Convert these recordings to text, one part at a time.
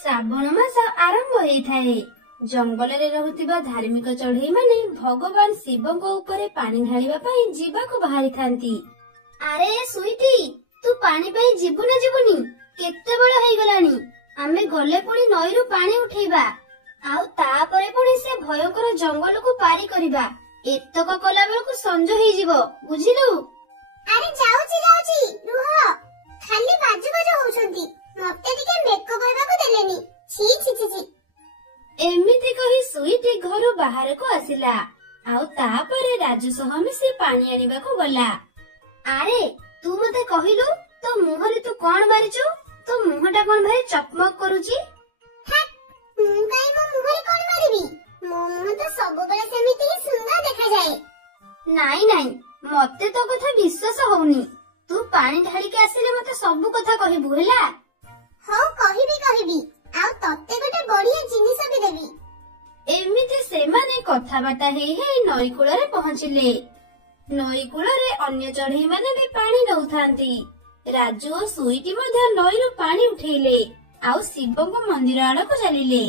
ଶ୍ରାବଣ ମାସ ଆରମ୍ଭ ହେଇଥାଏ। ଜଙ୍ଗଲରେ ରହୁଥିବା ଧାର୍ମିକ ଚଢେଇ ମାନେ ଭଗବାନ ଶିବଙ୍କ ଉପରେ ପାଣି ଢାଳିବା ପାଇଁ ଯିବାକୁ ବାହାରିଥାନ୍ତି। ଆରେ ସୁଇଟି, ତୁ ପାଣି ପାଇଁ ଯିବୁ ନା ଯିବୁନି? କେତେବେଳ ହେଇଗଲାଣି? ଆମେ ଗଲେ ପୁଣି ନଈରୁ ପାଣି ଉଠେଇବା, ଆଉ ତାପରେ ପୁଣି ସେ ଭୟଙ୍କର ଜଙ୍ଗଲକୁ ପାରି କରିବା। ଏତକ କଲା ବେଳକୁ ସଞ୍ଜ ହେଇଯିବ, ବୁଝିଲୁ? ଆରେ ଯାଉଛି ରୁହ, ଖାଲି ବାଜୁ ବାଜୁ ହଉଛନ୍ତି, ମତେ ଟିକେ ମେକଅପ୍ ହେବାକୁ ଦେଲେନି। छी छी छी छी। ଏମିତି କହି ସୁଇଟି ଘରୁ ବାହାରକୁ ଆସିଲା, ଆଉ ତାପରେ ରାଜୁ ସହ ମିଶି ପାଣି ଆଣିବାକୁ ଗଲା। ଆରେ ତୁ ମତେ କହିଲୁ, ତୋ ମୁହଁରେ ତୁ କଣ ମାରିଛୁ? ତୋ ମୁହଁଟା କଣ ଭାରି ଚକମକ କରୁଛି? ମୁଁ କାଇଁ ମୋ ମୁହଁରେ କଣ ମାରିବି? ମୋ ମୁହଁ ତ ସବୁବେଳେ ସେମିତି ହିଁ ସୁନ୍ଦର ଦେଖାଯାଏ। ନାଇଁ, ମତେ ତୋ କଥା ବିଶ୍ୱାସ ହଉନି। ତୁ ପାଣି ଢାଳିକି ଆସିଲେ ମତେ ସବୁ କଥା କହିବୁ, ହେଲା? ହଉ କହିବି, ଆଉ ତତେ ଗୋଟେ ବଢିଆ ଜିନିଷ ବି ଦେବି। ଏମିତି ସେମାନେ କଥାବାର୍ତ୍ତା ହେଇ ହେଇ ନଈ କୂଳରେ ପହଞ୍ଚିଲେ। ନଈ କୂଳରେ ଅନ୍ୟ ଚଢେଇ ମାନେ ବି ପାଣି ନଉଥାନ୍ତି। ରାଜୁ ଓ ସୁଇଟି ମଧ୍ୟ ନଈରୁ ପାଣି ଉଠେଇଲେ, ଆଉ ଶିବଙ୍କ ମନ୍ଦିର ଆଡକୁ ଚାଲିଲେ।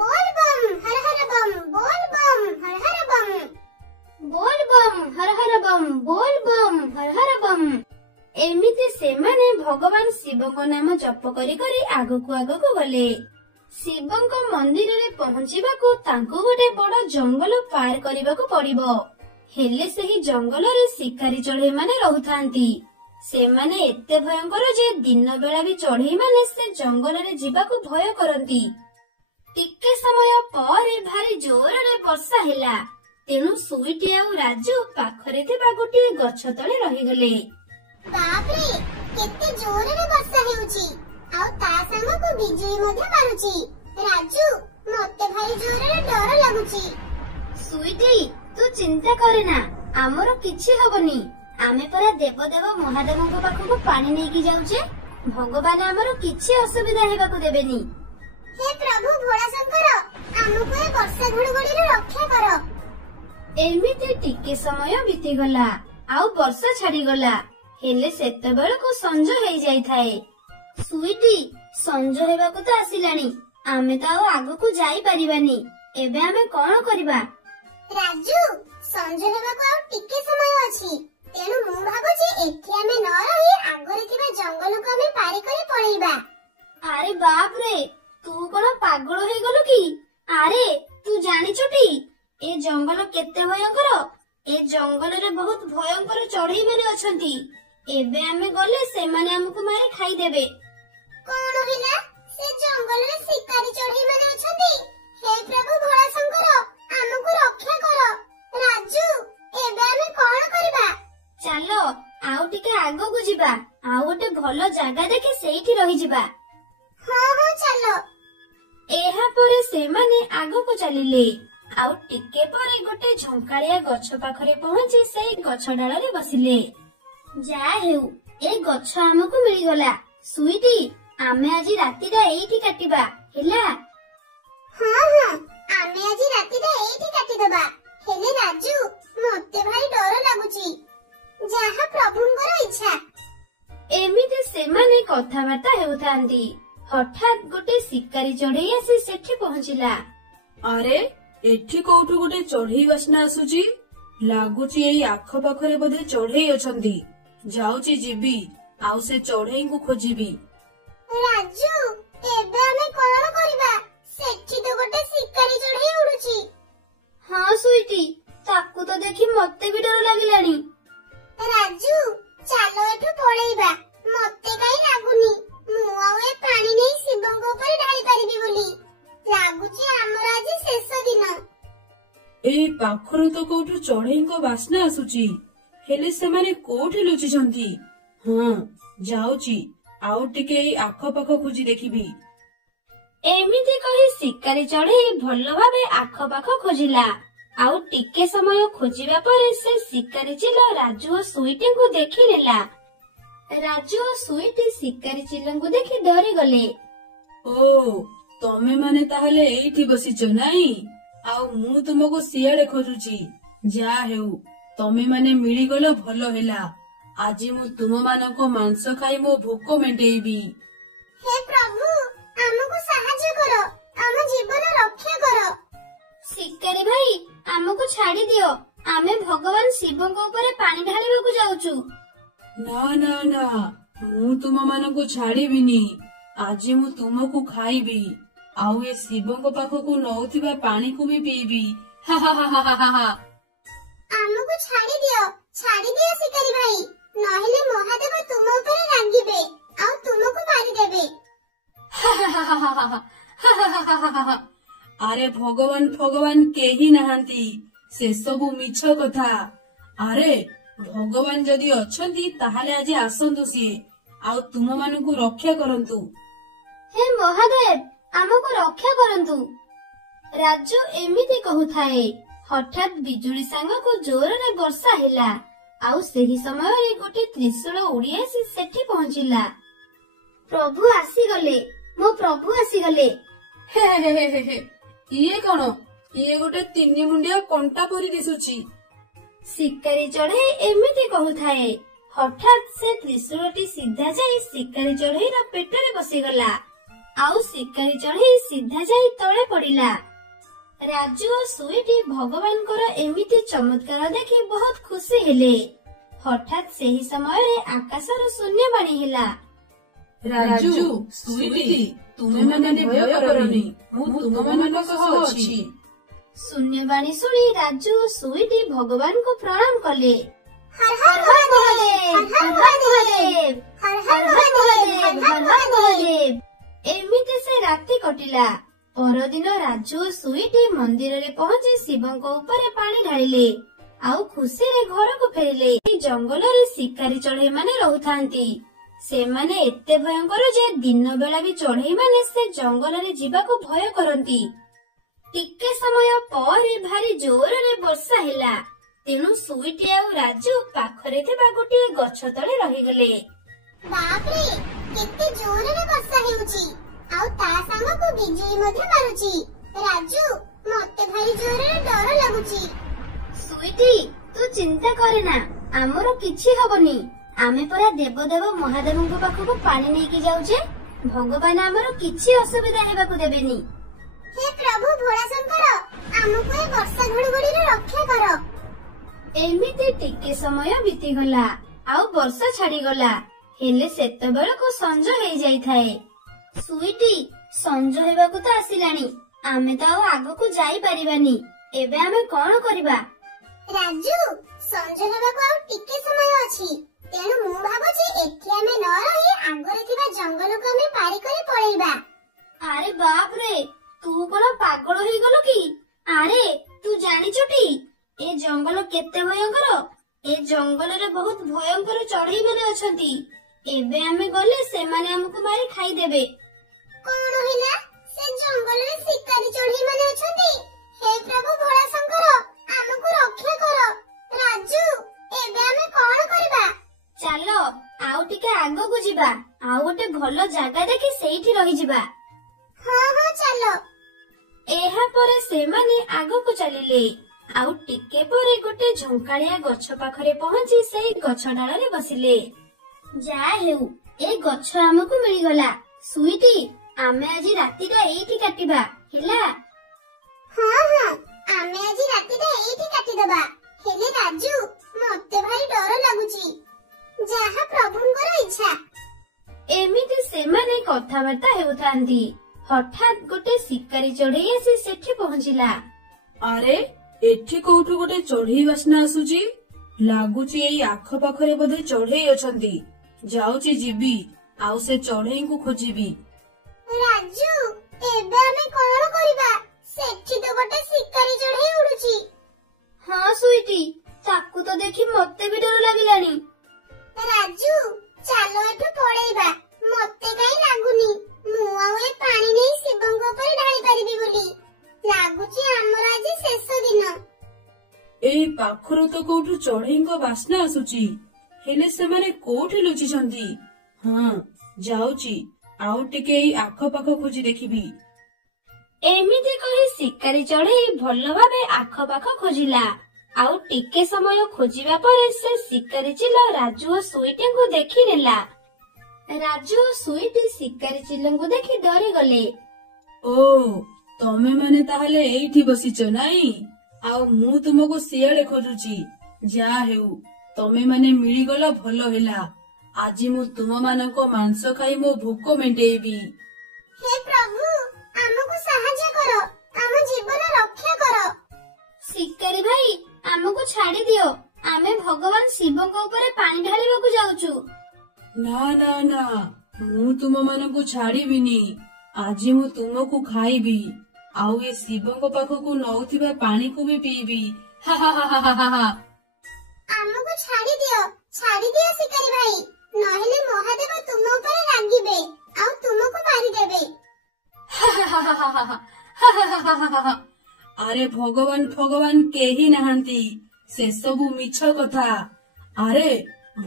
ବୋଲ ବମ୍ ହର ହର ବମ୍, ବୋଲ ବମ୍ ହର ହର ବମ୍, ବୋଲ ବମ୍ ହର ହର ବମ୍, ବୋଲ ବମ୍ ହର ହର ବମ୍। ଏମିତି ସେମାନେ ଭଗବାନ ଶିବଙ୍କ ନାମ ଜପ କରି କରି ଆଗକୁ ଗଲେ। ଶିବଙ୍କ ମନ୍ଦିରରେ ପହଞ୍ଚିବାକୁ ତାଙ୍କୁ ଗୋଟେ ବଡ ଜଙ୍ଗଲ ପାର କରିବାକୁ ପଡିବ। ହେଲେ ସେହି ଜଙ୍ଗଲରେ ଶିକାରୀ ଚଢେଇ ମାନେ ରହୁଥାନ୍ତି। ସେମାନେ ଏତେ ଭୟଙ୍କର ଯେ ଦିନ ବେଳା ବି ଚଢେଇ ମାନେ ସେ ଜଙ୍ଗଲରେ ଯିବାକୁ ଭୟ କରନ୍ତି। ଟିକେ ସମୟ ପରେ ଭାରି ଜୋରରେ ବର୍ଷା ହେଲା, ତେଣୁ ସୁଇଟି ଆଉ ରାଜୁ ପାଖରେ ଥିବା ଗୋଟିଏ ଗଛ ତଳେ ରହିଗଲେ। ବାପରେ, କେତେ ଜୋରରେ ବର୍ଷା ହେଉଛି, ଆଉ ତା ସାଙ୍ଗକୁ ବିଜୁଳି ମଧ୍ୟ ମାରୁଛି। ରାଜୁ, ମତେ ଭାରି ଜୋରରେ ଡର ଲାଗୁଛି। ସୁଇଟି, ତୁ ଚିନ୍ତା କରେନା, ଆମର କିଛି ହବନି। ଆମେ ପରା ଦେବଦେବ ମହାଦେବଙ୍କ ପାଖକୁ ପାଣି ନେଇକି ଯାଉଛେ। ଭଗବାନ ଆମର କିଛି ଅସୁବିଧା ହେବାକୁ ଦେବେନି। ହେ ପ୍ରଭୁ ଭୋଳାଶଙ୍କର, ଆମକୁ ଏ ବର୍ଷା ଘଡଘଡିରୁ ରକ୍ଷା କର। ଏମିତି ଟିକେ ସମୟ ବିତିଗଲା, ଆଉ ବର୍ଷା ଛାଡିଗଲା। ହେଲେ ସେତେବେଳକୁ ସଞ୍ଜ ହେଇଯାଇଥାଏ। ସୁଇଟି, ସଞ୍ଜ ହେବାକୁ ତ ଆସିଲାଣି, ଆମେ ତ ଆଉ ଆଗକୁ ଯାଇପାରିବାନି। ଏବେ ଆମେ କଣ କରିବା? ରାଜୁ, ସଞ୍ଜ ହେବାକୁ ଆଉ ଟିକେ ସମୟ ଅଛି, ତେଣୁ ମୁଁ ଭାବୁଛି ଏଠି ଆମେ ନ ରହି ଆଗରେ ଥିବା ଜଙ୍ଗଲକୁ ଆମେ ପାରି କରି ପଳେଇବା। ଆରେ ବାପରେ, ତୁ କଣ ପାଗଳ ହେଇଗଲୁ କି? ଆରେ ତୁ ଜାଣିଛୁଟି, ଏ ଜଙ୍ଗଲ କେତେ ଭୟଙ୍କର? ଏ ଜଙ୍ଗଲରେ ବହୁତ ଭୟଙ୍କର ଚଢେଇ ମାନେ ଅଛନ୍ତି। ଏବେ ଆମେ ଗଲେ ସେମାନେ ଆମକୁ ମାରି ଖାଇଦେବେ। କଣ ହେଲା? ସେ ଜଙ୍ଗଲରେ ଶିକାରୀ ଚଢେଇ ମାନେ ଅଛନ୍ତି। ହେ ପ୍ରଭୁ ଭୋଳାଶଙ୍କର, ଆମକୁ ରକ୍ଷା କର। ରାଜୁ, ଏବେ ଆମେ କଣ କରିବା? ଚାଲ ଆଉ ଟିକେ ଆଗକୁ ଯିବା, ଆଉ ଗୋଟେ ଭଲ ଜାଗା ଦେଖି ସେଇଠି ରହିଯିବା। ହଁ ଚାଲ। ଏହା ପରେ ସେମାନେ ଆଗକୁ ଚାଲିଲେ, ଆଉ ଟିକେ ପରେ ଗୋଟେ ଝଙ୍କାଳିଆ ଗଛ ପାଖରେ ପହଞ୍ଚି ସେଇ ଗଛ ଡାଳରେ ବସିଲେ। ଯାହା ହେଉ, ଏ ଗଛ ଆମକୁ ମିଳିଗଲା। ସୁଇଟି, ଆମେ ଆଜି ରାତିଟା ଏଇଠି କାଟିବା, ହେଲା? ହଁ, ଆମେ ଆଜି ରାତିଟା ଏଇଠି କାଟିଦବା। ହେଲେ ରାଜୁ, ମତେ ଭାରି ଡର ଲାଗୁଛି। ଯାହା ପ୍ରଭୁଙ୍କର ଇଚ୍ଛା। ଏମିତି ସେମାନେ କଥାବାର୍ତ୍ତା ହେଉଥାନ୍ତି। ହଠାତ୍ ଗୋଟେ ଶିକାରୀ ଚଢେଇ ଆସି ସେଠି ପହଞ୍ଚିଲା। ଆରେ, ଏଠି କୋଉଠୁ ଗୋଟେ ଚଢେଇ ବାସ୍ନା ଆସୁଛି? ଲାଗୁଛି ଏଇ ଆଖପାଖରେ ବୋଧେ ଚଢେଇ ଅଛନ୍ତି। ଯାଉଛି ଯିବି, ଆଉ ସେ ଚଢେଇଙ୍କୁ ଖୋଜିବି। ରାଜୁ, ଏବେ ଆମେ କଣ କରିବା? ସେଠି ତ ଗୋଟେ ଶିକାରୀ ଚଢେଇ ଉଡୁଛି। ହଁ ସୁଇଟି, ତାକୁ ତ ଦେଖି ମତେ ବି ଡର ଲାଗିଲାଣି। ରାଜୁ, ଚାଲ ଏଠୁ ପଳେଇବା। ମତେ କାଇଁ ଲାଗୁନି ମୁଁ ଆଉ ଏ ପାଣି ନେଇ ଶିବଙ୍କ ଉପରେ ଢାଳି ପାରିବି ବୋଲି। ଲାଗୁଛି ଆମର ଆଜି ଶେଷ ଦିନ। ଏଇ ପାଖରୁ ତ କୋଉଠୁ ଚଢେଇଙ୍କ ବାସ୍ନା ଆସୁଛି, ହେଲେ ସେମାନେ କୋଉଠି ଲୁଚିଛନ୍ତି? ହଁ, ଯାଉଛି, ଆଉ ଟିକେ ଏଇ ଆଖପାଖ ଖୋଜି ଦେଖିବି। ଏମିତି କହି ଶିକାରୀ ଚଢେଇ ଭଲ ଭାବେ ଆଖପାଖ ଖୋଜିଲା, ଆଉ ଟିକେ ସମୟ ଖୋଜିବା ପରେ ସେ ଶିକାରୀ ଚିଲ ରାଜୁ ଓ ସୁଇଟିଙ୍କୁ ଦେଖି ନେଲା। ରାଜୁ ଓ ସୁଇଟି ଶିକାରୀ ଚିଲଙ୍କୁ ଦେଖି ଡରିଗଲେ। ଓ, ତମେ ମାନେ ତାହେଲେ ଏଇଠି ବସିଛ ନାଇଁ? ଆଉ ମୁଁ ତୁମକୁ ସିଆଡେ ଖୋଜୁଛି। ଯାହା ହେଉ, ତମେ ମାନେ ମିଳିଗଲ, ଭଲ ହେଲା। ଆଜି ମୁଁ ତୁମମାନଙ୍କ ମାଂସ ଖାଇ ମୋ ଭୋକ ମେଣ୍ଟେଇବି। ହେ ପ୍ରଭୁ, ଆମକୁ ସାହାଯ୍ୟ ଭଗବାନ ଶିବଙ୍କ ଉପରେ ପାଣି ଢାଳିବାକୁ ଯାଉଛୁ। ନା ନା ନା, ମୁଁ ତୁମମାନଙ୍କୁ ଛାଡ଼ିବିନି। ଆଜି ମୁଁ ତୁମକୁ ଖାଇବି, ଆଉ ଏ ଶିବଙ୍କ ପାଖକୁ ନଉଥିବା ପାଣିକୁ ବି ପିଇବି। ହା ହା ହା ହା ହା ହା। ଆମକୁ ଛାଡ଼ିଦିଅ ଶିକାରୀ ଭାଇ, ନହେଲେ ମହାଦେବ ତୁମ ଉପରେ ରାଗିବେ ଆଉ ତୁମକୁ ମାରିଦେବେ। ଆରେ ଭଗବାନ କେହି ନାହାନ୍ତି, ସେସବୁ ମିଛ କଥା। ଆରେ ଭଗବାନ ଯଦି ଅଛନ୍ତି ତାହେଲେ ଆଜି ଆସନ୍ତୁ ସିଏ, ଆଉ ତୁମମାନଙ୍କୁ ରକ୍ଷା କରନ୍ତୁ। ହେ ମହାଦେବ, ଆମକୁ ରକ୍ଷା କରନ୍ତୁ। ରାଜୁ ଏମିତି କହୁଥାଏ, ହଠାତ୍ ବିଜୁଳି ସାଙ୍ଗକୁ ଜୋରରେ ବର୍ଷା ହେଲା, ଆଉ ସେହି ସମୟରେ ଗୋଟେ ତ୍ରିଶୂଳ ଉଡ଼ି ଆସି ସେଠି ପହଞ୍ଚିଲା। ପ୍ରଭୁ ଆସିଗଲେ, ମୋ ପ୍ରଭୁ ଆସିଗଲେ। ହେ ହେ ହେ ହେ ହେ, ଇଏ କଣ? ଇଏ ଗୋଟେ 3 ମୁଣ୍ଡିଆ କଣ୍ଟା ପରି ଦିଶୁଛି। ଶିକାରୀ ଚଢେଇ ଏମିତି କହୁଥାଏ। ହଠାତ୍ ସେ ତ୍ରିଶୂଳଟି ସିଧା ଯାଇ ଶିକାରୀ ଚଢେଇର ପେଟରେ ବସିଗଲା, ଆଉ ଶିକାରୀ ଚଢେଇ ସିଧା ଯାଇ ତଳେ ପଡିଲା। ରାଜୁ ଓ ସୁଇଟି ଭଗବାନଙ୍କର ଏମିତି ଚମତ୍କାର ଦେଖି ବହୁତ ଖୁସି ହେଲେ। ହଠାତ୍ ସେହି ସମୟରେ ଆକାଶର ଶୂନ୍ୟବାଣୀ ହେଲା। ରାଜୁ, ସୁଇଟି, ତୁମେମାନେ ଭୟ କରନି, ମୁଁ ତୁମମାନଙ୍କ ସହ ଅଛି। ଶୂନ୍ୟବାଣୀ ଶୁଣି ରାଜୁ ଓ ସୁଇଟି ଭଗବାନଙ୍କୁ ପ୍ରଣାମ କଲେ। ହର ହର ମହାଦେବ, ହର ହର ମହାଦେବ, ହର ହର ମହାଦେବ, ହର ହର ମହାଦେବ। ଏମିତି ସେ ରାତି କଟିଲା। ପରଦିନ ରାଜୁ ଓ ସୁଇଟି ମନ୍ଦିରରେ ପହଞ୍ଚି ଶିବଙ୍କ ଉପରେ ପାଣି ଢାଳିଲେ, ଆଉ ଖୁସିରେ ଘରକୁ ଫେରିଲେ। ଏହି ଜଙ୍ଗଲରେ ଶିକାରୀ ଚଢେଇ ମାନେ ରହୁଥାନ୍ତି। ସେମାନେ ଏତେ ଭୟଙ୍କର ଯେ ଦିନ ବେଳା ବି ଚଢେଇ ମାନେ ସେ ଜଙ୍ଗଲରେ ଯିବାକୁ ଭୟ କରନ୍ତି। ଟିକେ ସମୟ ପରେ ଭାରି ଜୋରରେ ବର୍ଷା ହେଲା, ତେଣୁ ସୁଇଟି ଆଉ ରାଜୁ ପାଖରେ ଥିବା ଗୋଟିଏ ଗଛ ତଳେ ରହିଗଲେ। ବାପରେ, କେତେ ଜୋରରେ ବର୍ଷା ହେଉଛି, ଆଉ ତା ସାଙ୍ଗକୁ ବିଜୁଳି ମଧ୍ୟ ମାରୁଛି। ରାଜୁ, ମତେ ଭାରି ଜୋରରେ ଡର ଲାଗୁଛି। ସୁଇଟି, ତୁ ଚିନ୍ତା କରେନା, ଆମର କିଛି ହବନି। ଆମେ ପରା ଦେବଦେବ ମହାଦେବଙ୍କ ପାଖକୁ ପାଣି ନେଇକି ଯାଉଛେ। ଭଗବାନ ଆମର କିଛି ଅସୁବିଧା ହେବାକୁ ଦେବେନି। ହେ ପ୍ରଭୁ ଭୋଳାଶଙ୍କର, ଆମକୁ ଏ ବର୍ଷା ଘଡଘଡିରୁ ରକ୍ଷା କର। ଏମିତି ଟିକେ ସମୟ ବିତିଗଲା, ଆଉ ବର୍ଷା ଛାଡିଗଲା। ହେଲେ ସେତେବେଳକୁ ସଞ୍ଜ ହେଇଯାଇଥାଏ। ସୁଇଟି, ସଞ୍ଜ ହେବାକୁ ତ ଆସିଲାଣି, ଆମେ ତ ଆଉ ଆଗକୁ ଯାଇପାରିବାନି। ଏବେ ଆମେ କଣ କରିବା? ରାଜୁ, ସଞ୍ଜ ହେବାକୁ ଆଉ ଟିକେ ସମୟ ଅଛି, ତେଣୁ ମୁଁ ଭାବୁଛି ଏଠି ଆମେ ନ ରହି ଆଗରେ ଥିବା ଜଙ୍ଗଲକୁ ଆମେ ପାରି କରି ପଳେଇବା। ଆରେ ବାପରେ, ତୁ କଣ ପାଗଳ ହେଇଗଲୁ କି? ଆରେ ତୁ ଜାଣିଛୁଟି ଏ ଜଙ୍ଗଲ କେତେ ଭୟଙ୍କର? ଏ ଜଙ୍ଗଲରେ ବହୁତ ଭୟଙ୍କର ଚଢେଇ ମାନେ ଅଛନ୍ତି। ଏବେ ଆମେ ଗଲେ ସେମାନେ ଆମକୁ ମାରି ଖାଇଦେବେ। କଣ ହେଲା? ସେ ଜଙ୍ଗଲରେ ଶିକାରୀ ଚଢେଇ ମାନେ ଅଛନ୍ତି। ହେ ପ୍ରଭୁ ଭୋଳାଶଙ୍କର, ଆମକୁ ରକ୍ଷା କର। ରାଜୁ, ଏବେ ଆମେ କଣ କରିବା? ଚାଲ ଆଉ ଟିକେ ଆଗକୁ ଯିବା, ଆଉ ଗୋଟେ ଭଲ ଜାଗା ଦେଖି ସେଇଠି ରହିଯିବା। ହଁ ହଁ, ଚାଲ। ଏହା ପରେ ସେମାନେ ଆଗକୁ ଚାଲିଲେ, ଆଉ ଟିକେ ପରେ ଗୋଟେ ଝଙ୍କାଳିଆ ଗଛ ପାଖରେ ପହଞ୍ଚି ସେଇ ଗଛ ଡାଳରେ ବସିଲେ। ଯାହା ହେଉ, ଏ ଗଛ ଆମକୁ ମିଳିଗଲା। ସୁଇଟି, ଆମେ ଆଜି ରାତିଟା ଏଇଠି କାଟିବା, ହେଲା? ହଁ ହଁ, ଆମେ ଆଜି ରାତିଟା ଏଇଠି କାଟିଦବା। ହେଲେ ରାଜୁ, ମତେ ଭାରି ଡର ଲାଗୁଛି। ଯାହା ପ୍ରଭୁଙ୍କର ଇଚ୍ଛା। ଏମିତି ସେମାନେ କଥାବାର୍ତ୍ତା ହେଉଥାନ୍ତି। ହଠାତ୍ ଗୋଟେ ଶିକାରୀ ଚଢେଇ ଆସି ସେଠି ପହଞ୍ଚିଲା। ଆରେ, ଏଠି କୋଉଠୁ ଗୋଟେ ଚଢେଇ ବାସ୍ନା ଆସୁଛି। ଲାଗୁଛି ଏଇ ଆଖପାଖରେ ବୋଧେ ଚଢେଇ ଅଛନ୍ତି। ଯାଉଛି ଯିବି, ଆଉ ସେ ଚଢେଇଙ୍କୁ ଖୋଜିବି। ରାଜୁ, ଏବେ ଆମେ କଣ କରିବା? ସେଠି ତ ଗୋଟେ ଶିକାରୀ ଚଢେଇ ଉଡୁଛି। ହଁ ସୁଇଟି, ତାକୁ ତ ଦେଖି ମତେ ବି ଡର ଲାଗିଲାଣି। ରାଜୁ, ଚାଲ ଏଠୁ ପଳେଇବା। ମତେ କାଇଁ ଲାଗୁନି ମୁଁ ଆଉ ଏ ପାଣି ନେଇ ଶିବଙ୍କ ଉପରେ ଢାଳି ପାରିବି ବୋଲି। ଲାଗୁଛି ଆମର ଆଜି ଶେଷ ଦିନ। ଏଇ ପାଖରୁ ତ କୋଉଠୁ ଚଢେଇଙ୍କ ବାସ୍ନା ଆସୁଛି, ହେଲେ ସେମାନେ କୋଉଠି ଲୁଚିଛନ୍ତି? ହଁ, ଯାଉଛି, ଆଉ ଟିକେ ଏଇ ଆଖପାଖ ଖୋଜି ଦେଖିବି। ଏମିତି କହି ଶିକାରୀ ଚଢେଇ ଭଲ ଭାବେ ଆଖପାଖ ଖୋଜିଲା, ଆଉ ଟିକେ ସମୟ ଖୋଜିବା ପରେ ସେ ଶିକାରୀ ଚିଲ ରାଜୁ ଓ ସୁଇଟିଙ୍କୁ ଦେଖି ନେଲା। ରାଜୁ ଓ ସୁଇଟି ଶିକାରୀ ଚିଲଙ୍କୁ ଦେଖି ଡରିଗଲେ। ଓ, ତମେ ମାନେ ତାହେଲେ ଏଇଠି ବସିଛ ନାଇଁ? ଆଉ ମୁଁ ତୁମକୁ ସିଆଡେ ଖୋଜୁଛି। ଯାହା ହେଉ ତମେ ମାନେ ମିଳିଗଲ ଭଲ ହେଲା। ଆଜି ମୁଁ ତୁମମାନଙ୍କ ମାଂସ ଖାଇ ମୋ ଭୋକ ମେଣ୍ଟେଇବି। ହେ ପ୍ରଭୁ, ଆମକୁ ସାହାଯ୍ୟ କର, ଆମ ଜୀବନ ରକ୍ଷା କର। ଶିକାରୀ ଭାଇ, ଆମକୁ ଛାଡି ଦିଅ। ଆମେ ଭଗବାନ ଶିବଙ୍କ ଉପରେ ପାଣି ଢାଳିବାକୁ ଯାଉଛୁ। ନା ନା ନା, ମୁଁ ତୁମମାନଙ୍କୁ ଛାଡିବିନି। ଆଜି ମୁଁ ତୁମକୁ ଖାଇବି, ଆଉ ଏ ଶିବଙ୍କ ପାଖକୁ ନଉଥିବା ପାଣିକୁ ବି ପିଇବି। ହା ହା ହା ହା ହା ହା। ଆମକୁ ଛାଡି ଦିଅ ଶିକାରୀ ଭାଇ, ନହେଲେ ମହାଦେବ ତୁମ ଉପରେ ରାଗିବେ ଆଉ ତୁମକୁ ମାରିଦେବେ। ଆରେ ଭଗବାନ ଭଗବାନ କେହି ନାହାନ୍ତି, ସେସବୁ ମିଛ କଥା। ଆରେ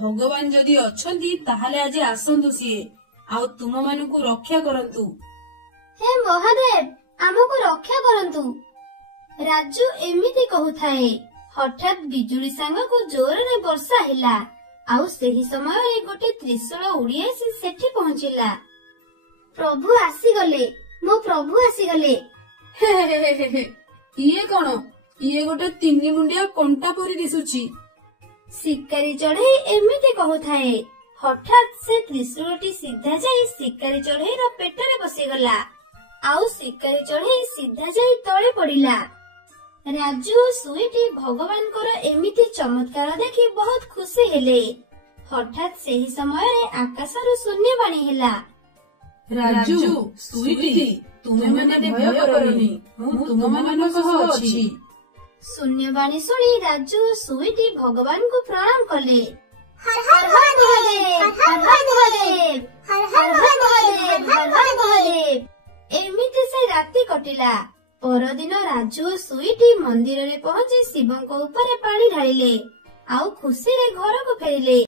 ଭଗବାନ ଯଦି ଅଛନ୍ତି ତାହେଲେ ଆଜି ଆସନ୍ତୁ ସିଏ, ଆଉ ତୁମମାନଙ୍କୁ ରକ୍ଷା କରନ୍ତୁ। ହେ ମହାଦେବ, ଆମକୁ ରକ୍ଷା କରନ୍ତୁ। ରାଜୁ ଏମିତି କହୁଥାଏ, ହଠାତ୍ ବିଜୁଳି ସାଙ୍ଗକୁ ଜୋରରେ ବର୍ଷା ହେଲା, ଆଉ ସେହି ସମୟରେ ଗୋଟେ ତ୍ରିଶୂଳ ଉଡ଼ି ଆସି ସେଠି ପହଞ୍ଚିଲା। ପ୍ରଭୁ ଆସିଗଲେ, ମୋ ପ୍ରଭୁ ଆସିଗଲେ। ଇଏ କଣ? ଇଏ ଗୋଟେ 3 ମୁଣ୍ଡିଆ କଣ୍ଟା ପରି ଦିଶୁଛି। ଶିକାରୀ ଚଢେଇ ଏମିତି କହୁଥାଏ। ହଠାତ୍ ସେ ତ୍ରିଶୂଳଟି ସିଧା ଯାଇ ଶିକାରୀ ଚଢେଇର ପେଟରେ ବସିଗଲା, ଆଉ ଶିକାରୀ ଚଢେଇ ସିଧା ଯାଇ ତଳେ ପଡିଲା। ରାଜୁ ଓ ସୁଇଟି ଭଗବାନଙ୍କର ଏମିତି ଚମତ୍କାର ଦେଖି ବହୁତ ଖୁସି ହେଲେ। ହଠାତ୍ ସେହି ସମୟରେ ଆକାଶରୁ ଶୂନ୍ୟବାଣୀ ହେଲା। ରାଜୁ, ସୁଇଟି, ତୁମେମାନେ ଭୟ କରନି, ମୁଁ ତୁମମାନଙ୍କ ସହ ଅଛି। ଶୂନ୍ୟବାଣୀ ଶୁଣି ରାଜୁ ଓ ସୁଇଟି ଭଗବାନଙ୍କୁ ପ୍ରଣାମ କଲେ। ହର ହର ମହାଦେବ, ହର ହର ମହାଦେବ, ହର ହର ହର ହର ମହାଦେବ, ମହାଦେବ, ହର ହର ମହାଦେବ। ଏମିତି ସେ ରାତି କଟିଲା। ପରଦିନ ରାଜୁ ଓ ସୁଇଟି ମନ୍ଦିରରେ ପହଞ୍ଚି ଶିବଙ୍କ ଉପରେ ପାଣି ଢାଳିଲେ, ଆଉ ଖୁସିରେ ଘରକୁ ଫେରିଲେ।